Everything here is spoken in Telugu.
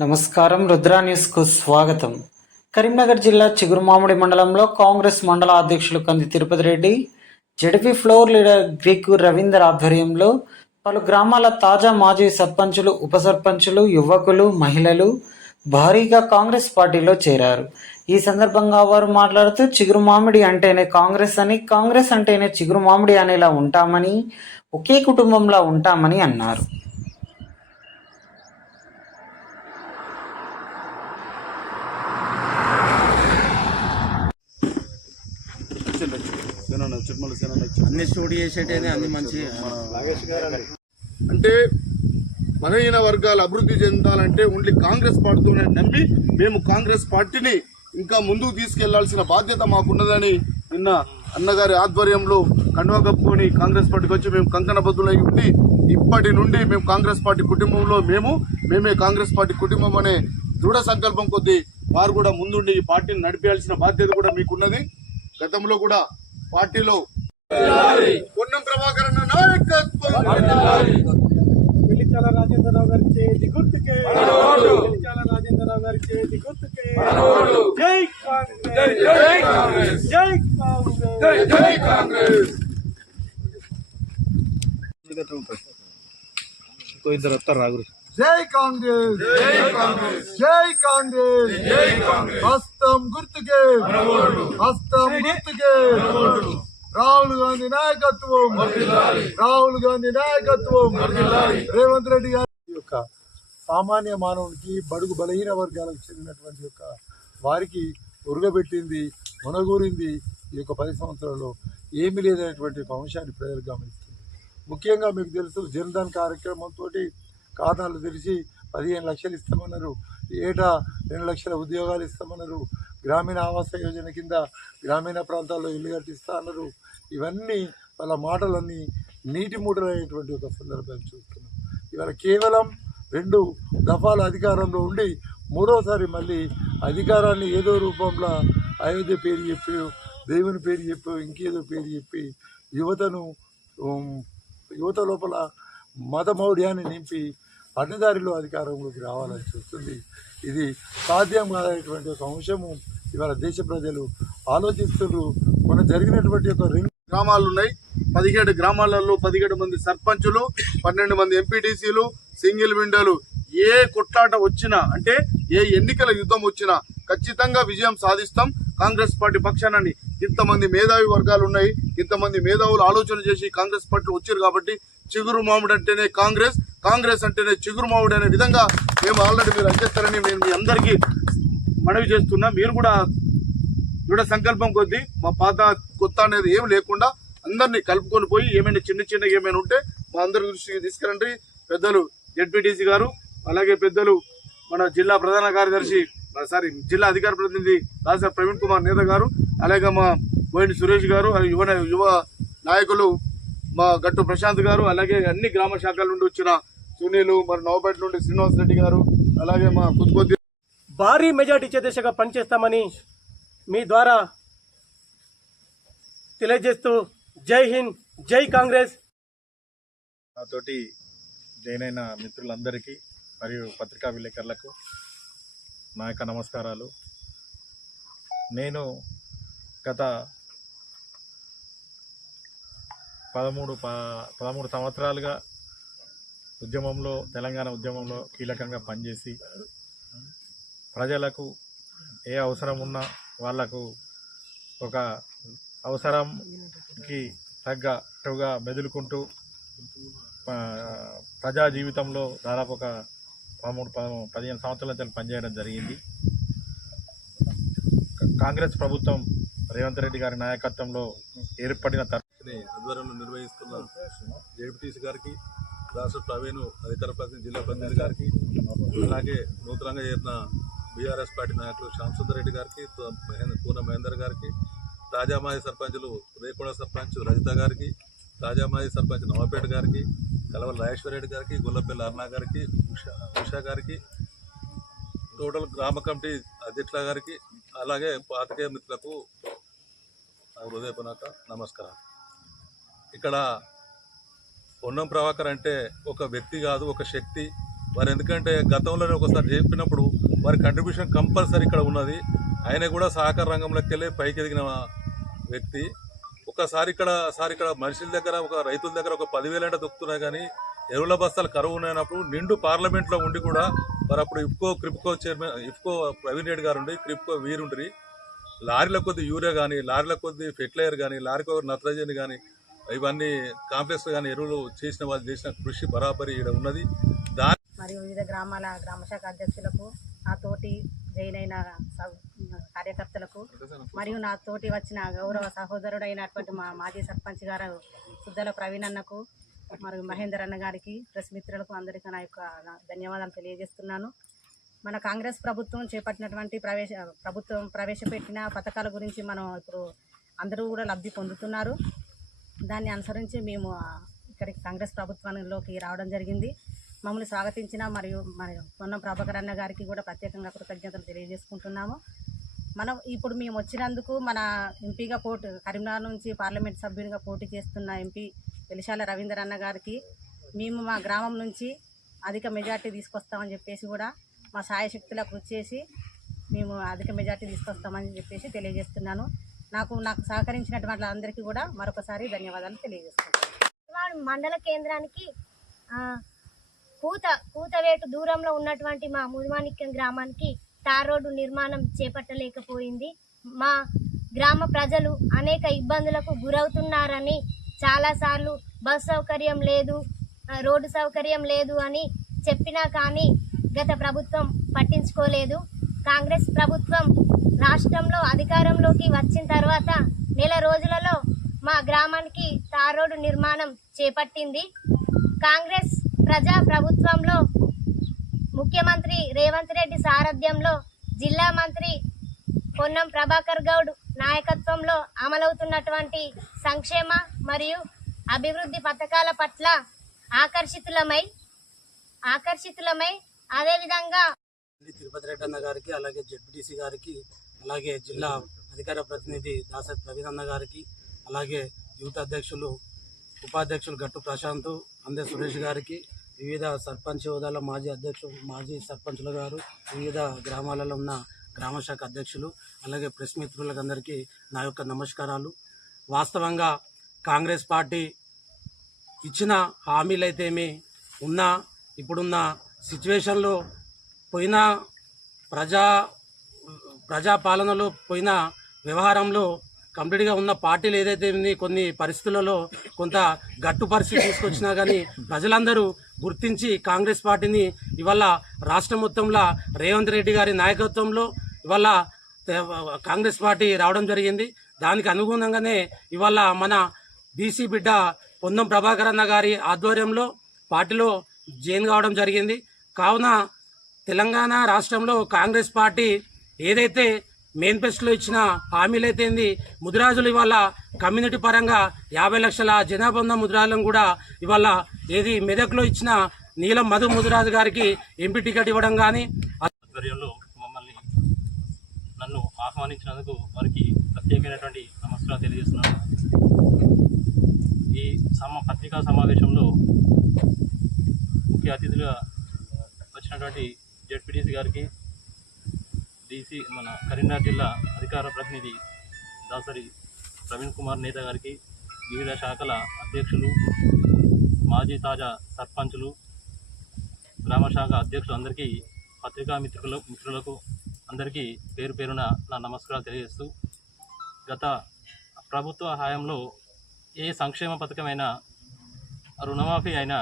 నమస్కారం రుద్రా న్యూస్కు స్వాగతం. కరీంనగర్ జిల్లా చిగురుమామిడి మండలంలో కాంగ్రెస్ మండల అధ్యక్షులు Kandi Tirupati Reddy ZP floor leader Greek Ravinder ఆధ్వర్యంలో పలు గ్రామాల తాజా మాజీ సర్పంచులు ఉప సర్పంచులు యువకులు మహిళలు భారీగా కాంగ్రెస్ పార్టీలో చేరారు. ఈ సందర్భంగా వారు మాట్లాడుతూ చిగురు మామిడి అంటేనే కాంగ్రెస్ అని కాంగ్రెస్ అంటేనే చిగురు మామిడి అనేలా ఉంటామని ఒకే కుటుంబంలా ఉంటామని అన్నారు. అన్ని స్టోరీ చేసేటేనే అన్ని మంచి అంటే బలహీన వర్గాలు అభివృద్ధి చెందాలంటే ఓన్లీ కాంగ్రెస్ పార్టీతోనే నమ్మి మేము కాంగ్రెస్ పార్టీని ఇంకా ముందుకు తీసుకెళ్ళాల్సిన బాధ్యత మాకున్నదని నిన్న అన్నగారి ఆధ్వర్యంలో కండువా కప్పుకొని కాంగ్రెస్ పార్టీకి వచ్చి మేము కంకణబద్దులై ఉండి ఇప్పటి నుండి మేము కాంగ్రెస్ పార్టీ కుటుంబంలో మేము మేమే కాంగ్రెస్ పార్టీ కుటుంబం అనే దృఢ సంకల్పం కొద్దీ వారు కూడా ముందుండి ఈ పార్టీని నడిపేయాల్సిన బాధ్యత కూడా మీకున్నది. గతంలో కూడా పార్టీలో పొన్నం ప్రభాకర్ అన్న నాయకత్వం. వెలిచాల రాజేంద్రరావు గారి చేతి గుర్తుకే. వెలిచాల రాజేంద్రరావు గారి చేతి గుర్తుకే. జై కాంగ్రెస్. జై కాంగ్రెస్. జై కాంగ్రెస్. జై కాంగ్రెస్ జై కాంగ్రెస్ జై కాంగ్రెస్ జై కాంగ్రెస్. జై కాంగ్రెస్. హస్తం గుర్తుకే. హస్తం గుర్తుకే. రాహుల్ గాంధీ నాయకత్వం. రాహుల్ గాంధీ నాయకత్వం. రేవంత్ రెడ్డి గారి యొక్క సామాన్య మానవునికి బడుగు బలహీన వర్గాలకు చెందినటువంటి యొక్క వారికి ఉరగబెట్టింది మునగూరింది ఈ యొక్క పది సంవత్సరాల్లో ఏమీ లేదనేటువంటి ఒక అంశాన్ని ప్రజలు గమనిస్తుంది. ముఖ్యంగా మీకు తెలుసు జన్ధన్ కార్యక్రమంతో ఖాతాలు తెరిచి పదిహేను లక్షలు ఇస్తామన్నారు. ఏటా రెండు లక్షల ఉద్యోగాలు ఇస్తామన్నారు. గ్రామీణ ఆవాస యోజన కింద గ్రామీణ ప్రాంతాల్లో ఇల్లు కట్టిస్తా అన్నారు. ఇవన్నీ వాళ్ళ మాటలన్నీ నీటి మూటలైనటువంటి ఒక సందర్భాన్ని చూస్తున్నాం. ఇవాళ కేవలం రెండు దఫాల అధికారంలో ఉండి మూడోసారి మళ్ళీ అధికారాన్ని ఏదో రూపంలో అయోధ్య పేరు చెప్పి దేవుని పేరు చెప్పి ఇంకేదో పేరు చెప్పి యువతను యువత లోపల మతమౌఢ్యాన్ని నింపి అడ్డదారిలో అధికారంలోకి రావాలని చూస్తుంది. ఇది సాధ్యం కాదనేటువంటి ఒక అంశము ఇవాళ దేశ ప్రజలు ఆలోచిస్తున్నారు మన జరిగినటువంటి ఒక రెండు గ్రామాలు ఉన్నాయి. పదిహేడు గ్రామాలలో పదిహేడు మంది సర్పంచులు పన్నెండు మంది ఎంపీటీసీలు సింగిల్ విండోలు. ఏ కొట్లాట వచ్చినా అంటే ఏ ఎన్నికల యుద్ధం వచ్చినా ఖచ్చితంగా విజయం సాధిస్తాం. కాంగ్రెస్ పార్టీ పక్షానని ఇంతమంది మేధావి వర్గాలు ఉన్నాయి. ఇంతమంది మేధావులు ఆలోచన చేసి కాంగ్రెస్ పార్టీ వచ్చారు కాబట్టి చిగురు మామిడి అంటేనే కాంగ్రెస్ కాంగ్రెస్ అంటేనే చిగురు మామిడి అనే విధంగా మేము ఆల్రెడీ మీరు అందిస్తారని మేము మీ అందరికీ మనవి చేస్తున్నా. మీరు కూడా దృఢ సంకల్పం కొద్దీ మా పాత కొత్త అనేది ఏం లేకుండా అందరినీ కలుపుకొని పోయి ఏమైనా చిన్న చిన్న ఏమైనా ఉంటే మా అందరి దృష్టికి తీసుకురండి. పెద్దలు జడ్పీటీసీ గారు అలాగే పెద్దలు మన జిల్లా ప్రధాన కార్యదర్శి సారీ జిల్లా అధికార ప్రతినిధి రాజా ప్రవీణ్ కుమార్ నేత గారు అలాగే మా బోయిని సురేష్ గారు యువ యువ నాయకులు మా గట్టు ప్రశాంత్ గారు అలాగే అన్ని గ్రామ శాఖల నుండి వచ్చిన సునీలు మరి నవపేట నుండి శ్రీనివాస్ రెడ్డి గారు అలాగే మా కుత్బుద్దీన్ భారీ మెజార్టీ ఇచ్చే దిశగా పనిచేస్తామని మీ ద్వారా తెలియజేస్తూ జై హింద్ జై కాంగ్రెస్. నాతోటి జాయిన్ అయిన మిత్రులందరికీ మరియు పత్రికా విలేకరులకు నా యొక్క నమస్కారాలు. నేను గత పదమూడు ప పదమూడు సంవత్సరాలుగా ఉద్యమంలో తెలంగాణ ఉద్యమంలో కీలకంగా పనిచేసి ప్రజలకు ఏ అవసరం ఉన్నా వాళ్ళకు ఒక అవసరంకి తగ్గట్టుగా మెదులుకుంటూ ప్రజా జీవితంలో దాదాపు ఒక పదమూడు పద- పదిహేను సంవత్సరాల నుంచి పనిచేయడం జరిగింది. కాంగ్రెస్ ప్రభుత్వం రేవంత్ రెడ్డి గారి నాయకత్వంలో ఏర్పడిన ని ఆధ్వర్యంలో నిర్వహిస్తున్న జేపీటీసీ గారికి రాష్ట్ర ప్రవీణ్ అధికార ప్రతినిధి జిల్లా ప్రతినిధి గారికి అలాగే నూతనంగా చేరిన బీఆర్ఎస్ పార్టీ నాయకులు శ్యామసుందర్ రెడ్డి గారికి మహేంద్ర పూన మహేందర్ గారికి తాజా మాజీ సర్పంచులు రేకోడ సర్పంచ్ రజిత గారికి తాజా మాజీ సర్పంచ్ నవపేట గారికి కలవల రాజేశ్వరరెడ్డి గారికి గొల్లపల్లి అరుణ గారికి ఉషా ఉషా గారికి టోటల్ గ్రామ కమిటీ అధ్యక్షుల గారికి అలాగే పాతికేయ మిత్రులకు నా హృదయపూర్వక నమస్కారం ఇక్కడ పొన్నం ప్రభాకర్ అంటే ఒక వ్యక్తి కాదు ఒక శక్తి. వారు ఎందుకంటే గతంలోనే ఒకసారి చెప్పినప్పుడు వారి కంట్రిబ్యూషన్ కంపల్సరీ ఇక్కడ ఉన్నది. ఆయన కూడా సహకార రంగంలోకి వెళ్ళి పైకి ఎదిగిన వ్యక్తి. ఒకసారి ఇక్కడ సారి ఇక్కడ మనుషుల దగ్గర ఒక రైతుల దగ్గర ఒక పదివేలు అంటే దొక్కుతున్నాయి కానీ ఎరువుల బస్తాలు కరువు ఉన్నప్పుడు నిండు పార్లమెంట్లో ఉండి కూడా మరి అప్పుడు ఇఫ్కో క్రిప్కో చైర్మన్ ఇఫ్కో ప్రవీణ్ రెడ్డి గారు ఉండి క్రిప్కో వీరుండ్రి. లారీల కొద్ది యూరియా కానీ లారీల కొద్ది ఫెర్టిలైజర్ కానీ లారీకి ఒక నత్రజని కానీ ఇవన్నీ కాంప్లెక్స్ కానీ ఎరువులు చేసిన వాళ్ళు చేసిన కృషి బరాబరి ఇక్కడ ఉన్నది. దాని మరియు వివిధ గ్రామాల గ్రామ శాఖ అధ్యక్షులకు నా తోటి జైన్ అయిన స- కార్యకర్తలకు మరియు నా తోటి వచ్చిన గౌరవ సహోదరుడైనటువంటి మా మాజీ సర్పంచ్ గారు సుద్దల ప్రవీణ్ అన్నకు మరియు మహేందర్ అన్న గారికి ప్రెస్ మిత్రులకు అందరికీ నా యొక్క ధన్యవాదాలు తెలియజేస్తున్నాను. మన కాంగ్రెస్ ప్రభుత్వం చేపట్టినటువంటి ప్రవేశ ప్రభుత్వం ప్రవేశపెట్టిన పథకాల గురించి మనం ఇప్పుడు అందరూ కూడా లబ్ధి పొందుతున్నారు. దాన్ని అనుసరించి మేము ఇక్కడికి కాంగ్రెస్ ప్రభుత్వంలోకి రావడం జరిగింది. మమ్మల్ని స్వాగతించిన మరియు మరి పొన్నం ప్రభాకర్ అన్న గారికి కూడా ప్రత్యేకంగా కృతజ్ఞతలు తెలియజేసుకుంటున్నాము. మనం ఇప్పుడు మేము వచ్చినందుకు మన ఎంపీగా పోటీ కరీంనగర్ నుంచి పార్లమెంట్ సభ్యునిగా పోటీ చేస్తున్న ఎంపీ వెలిశాల రవీందర్ అన్న గారికి మేము మా గ్రామం నుంచి అధిక మెజార్టీ తీసుకొస్తామని చెప్పేసి కూడా మా సాయశక్తుల కృషి చేసి మేము అధిక మెజార్టీ తీసుకొస్తామని చెప్పేసి తెలియజేస్తున్నాను. నాకు నాకు సహకరించినటువంటి అందరికీ కూడా మరొకసారి ధన్యవాదాలు తెలియజేస్తున్నాను మండల కేంద్రానికి కూత కూతవేటు దూరంలో ఉన్నటువంటి మా ముదిమాణిక్యం గ్రామానికి తార్ రోడ్డు నిర్మాణం చేపట్టలేకపోయింది. మా గ్రామ ప్రజలు అనేక ఇబ్బందులకు గురవుతున్నారని చాలాసార్లు బస్ సౌకర్యం లేదు రోడ్డు సౌకర్యం లేదు అని చెప్పినా కానీ గత ప్రభుత్వం పట్టించుకోలేదు. కాంగ్రెస్ ప్రభుత్వం రాష్ట్రంలో అధికారంలోకి వచ్చిన తర్వాత నెల రోజులలో మా గ్రామానికి తార్ రోడ్డు నిర్మాణం చేపట్టింది. కాంగ్రెస్ ప్రజా ప్రభుత్వంలో ముఖ్యమంత్రి రేవంత్ రెడ్డి సారథ్యంలో జిల్లా మంత్రి పొన్నం ప్రభాకర్ గౌడ్ నాయకత్వంలో అమలవుతున్నటువంటి సంక్షేమ మరియు అభివృద్ధి పథకాల పట్ల ఆకర్షితులమై ఆకర్షితులమై అదేవిధంగా తిరుపతి రెడ్డి అన్న గారికి అలాగే జడ్పీటీసీ గారికి అలాగే జిల్లా అధికార ప్రతినిధి దాసరి ప్రవీణ్ గారికి అలాగే యూత్ అధ్యక్షులు ఉపాధ్యక్షులు గట్టు ప్రశాంత్ అందే సురేష్ గారికి వివిధ సర్పంచ్ హోదాల మాజీ అధ్యక్షులు మాజీ సర్పంచుల గారు వివిధ గ్రామాలలో ఉన్న గ్రామ శాఖ అధ్యక్షులు అలాగే ప్రెస్ మిత్రులకందరికీ నా యొక్క నమస్కారాలు. వాస్తవంగా కాంగ్రెస్ పార్టీ ఇచ్చిన హామీలైతేమి ఉన్న ఇప్పుడున్న సిచ్యువేషన్లో పోయిన ప్రజా ప్రజాపాలనలో పోయిన వ్యవహారంలో కంప్లీట్గా ఉన్న పార్టీలు ఏదైతే ఉంది కొన్ని పరిస్థితులలో కొంత గట్టు పరిస్థితి తీసుకొచ్చినా కానీ ప్రజలందరూ గుర్తించి కాంగ్రెస్ పార్టీని ఇవాళ రాష్ట్ర మొత్తంలో రేవంత్ రెడ్డి గారి నాయకత్వంలో ఇవాళ కాంగ్రెస్ పార్టీ రావడం జరిగింది. దానికి అనుగుణంగానే ఇవాళ మన బీసీ బిడ్డ పొన్నం ప్రభాకర్ అన్న గారి ఆధ్వర్యంలో పార్టీలో జైన్ కావడం జరిగింది. కావున తెలంగాణ రాష్ట్రంలో కాంగ్రెస్ పార్టీ ఏదైతే మేనిఫెస్టోలో ఇచ్చిన హామీలు అయితే ఏంది, ముదిరాజులు ఇవాళ కమ్యూనిటీ పరంగా యాభై లక్షల జనాభా ఉన్న ముదిరాజులను కూడా ఇవాళ ఏది మెదక్లో ఇచ్చిన నీలం మధు ముదిరాజు గారికి ఎంపీ టికెట్ ఇవ్వడం కానీ ఆధ్వర్యంలో మమ్మల్ని నన్ను ఆహ్వానించినందుకు వారికి ప్రత్యేకమైనటువంటి నమస్కారం తెలియజేస్తున్నాను. ఈ సమ పత్రికా సమావేశంలో ముఖ్య అతిథిగా వచ్చినటువంటి జడ్పీటీసీ గారికి డీసీ మన కరీంనగర్ జిల్లా అధికార ప్రతినిధి దాసరి ప్రవీణ్ కుమార్ నేత గారికి వివిధ శాఖల అధ్యక్షులు మాజీ తాజా సర్పంచులు గ్రామ శాఖ అధ్యక్షులు అందరికీ పత్రికా మిత్రులు మిత్రులకు అందరికీ పేరు పేరున నా నమస్కారాలు తెలియజేస్తూ గత ప్రభుత్వ హయాంలో ఏ సంక్షేమ పథకమైనా రుణమాఫీ అయినా